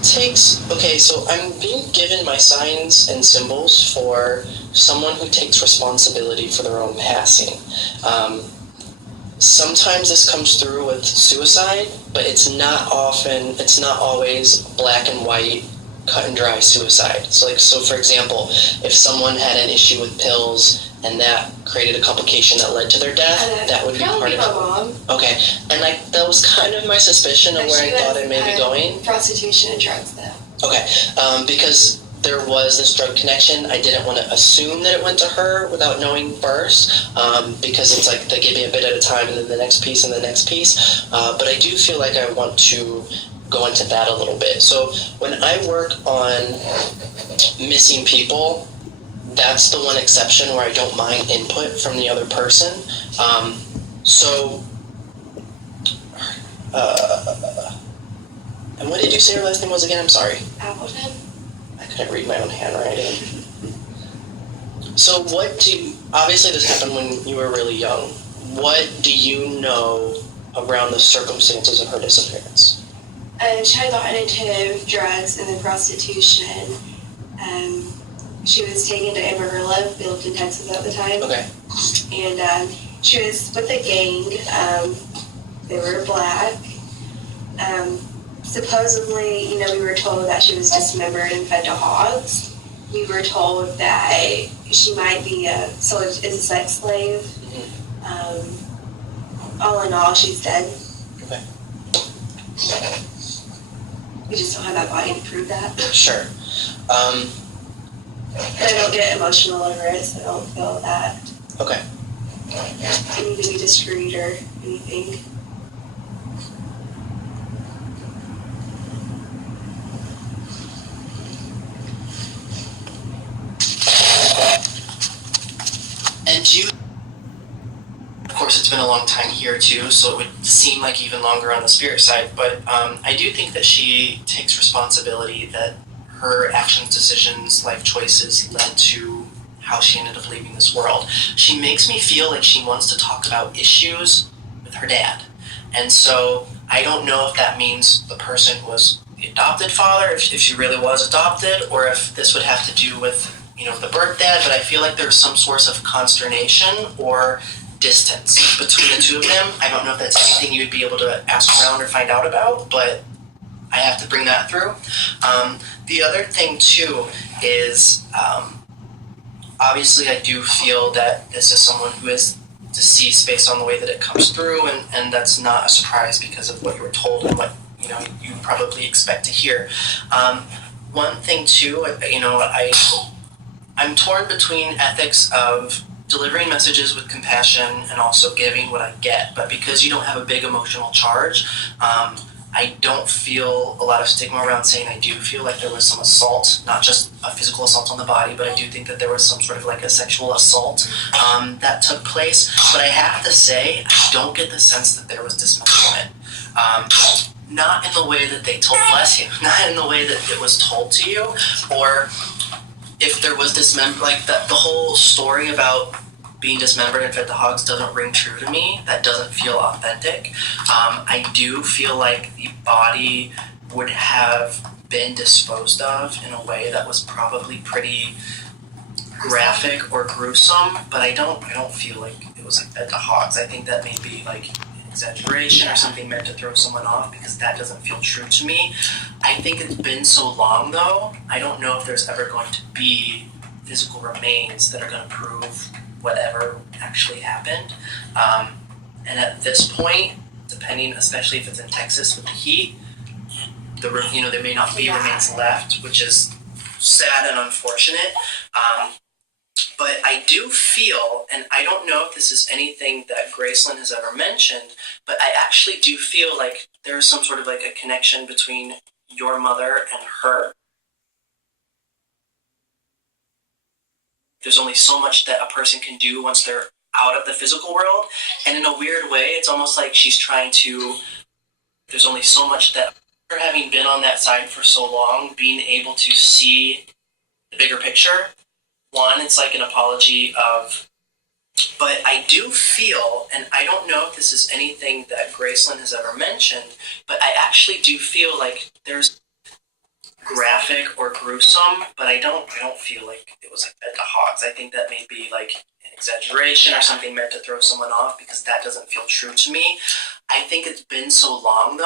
Okay, so I'm being given my signs and symbols for someone who takes responsibility for their own passing. Um, Sometimes this comes through with suicide, but it's not always black and white, cut and dry suicide. So for example, if someone had an issue with pills and that created a complication that led to their death, that would be part of it. My mom. Okay, and that was kind of my suspicion of where I thought it may be going. Prostitution and drugs, though. Okay, because there was this drug connection, I didn't want to assume that it went to her without knowing first, because it's like they give me a bit at a time and then the next piece and the next piece. But I do feel like I want to go into that a little bit. So when I work on missing people, that's the one exception where I don't mind input from the other person. So, and what did you say her last name was again? I'm sorry. Appleton. I couldn't read my own handwriting. So obviously this happened when you were really young. What do you know around the circumstances of her disappearance? She had gotten into drugs and then prostitution. She was taken to Amarillo. We lived in Texas at the time. Okay. And she was with a gang. They were black. Supposedly, we were told that she was dismembered and fed to hogs. We were told that she might be a sex slave. All in all, she's dead. Okay. We just don't have that body to prove that. Sure. And I don't get emotional over it, so I don't feel that Okay. I need to be discreet or anything. And of course, it's been a long time here too, so it would seem like even longer on the spirit side, but I do think that she takes responsibility that her actions, decisions, life choices led to how she ended up leaving this world. She makes me feel like she wants to talk about issues with her dad. And so I don't know if that means the person was the adopted father, if she really was adopted, or if this would have to do with the birth dad, but I feel like there's some source of consternation or distance between the two of them. I don't know if that's anything you would be able to ask around or find out about, but I have to bring that through. The other thing too is obviously I do feel that this is someone who is deceased based on the way that it comes through, and that's not a surprise because of what you were told and what you probably expect to hear. One thing too, I'm torn between ethics of delivering messages with compassion and also giving what I get, but because you don't have a big emotional charge, I don't feel a lot of stigma around saying I do feel like there was some assault, not just a physical assault on the body, but I do think that there was some sort of like a sexual assault that took place. But I have to say, I don't get the sense that there was dismemberment. Not in the way that they told, bless you, not in the way that it was told to you, or if there was dismemberment, like the whole story about being dismembered and fed to hogs doesn't ring true to me. That doesn't feel authentic. I do feel like the body would have been disposed of in a way that was probably pretty graphic or gruesome, but I don't feel like it was like fed to hogs. I think that may be like an exaggeration or something meant to throw someone off, because that doesn't feel true to me. I think it's been so long though, I don't know if there's ever going to be physical remains that are going to prove whatever actually happened. And at this point, depending, especially if it's in Texas with the heat, there may not be remains left, which is sad and unfortunate. But I do feel, and I don't know if this is anything that Gracelyn has ever mentioned, but I actually do feel like there's some sort of like a connection between your mother and her. There's only so much that a person can do once they're out of the physical world. And in a weird way, it's almost like she's trying to, there's only so much that her having been on that side for so long, being able to see the bigger picture. One, it's like an apology of, but I do feel, and I don't know if this is anything that Gracelyn has ever mentioned, but I actually do feel like there's graphic or gruesome, but I don't feel like it was like fed to hogs. I think that may be like an exaggeration or something meant to throw someone off because that doesn't feel true to me. I think it's been so long though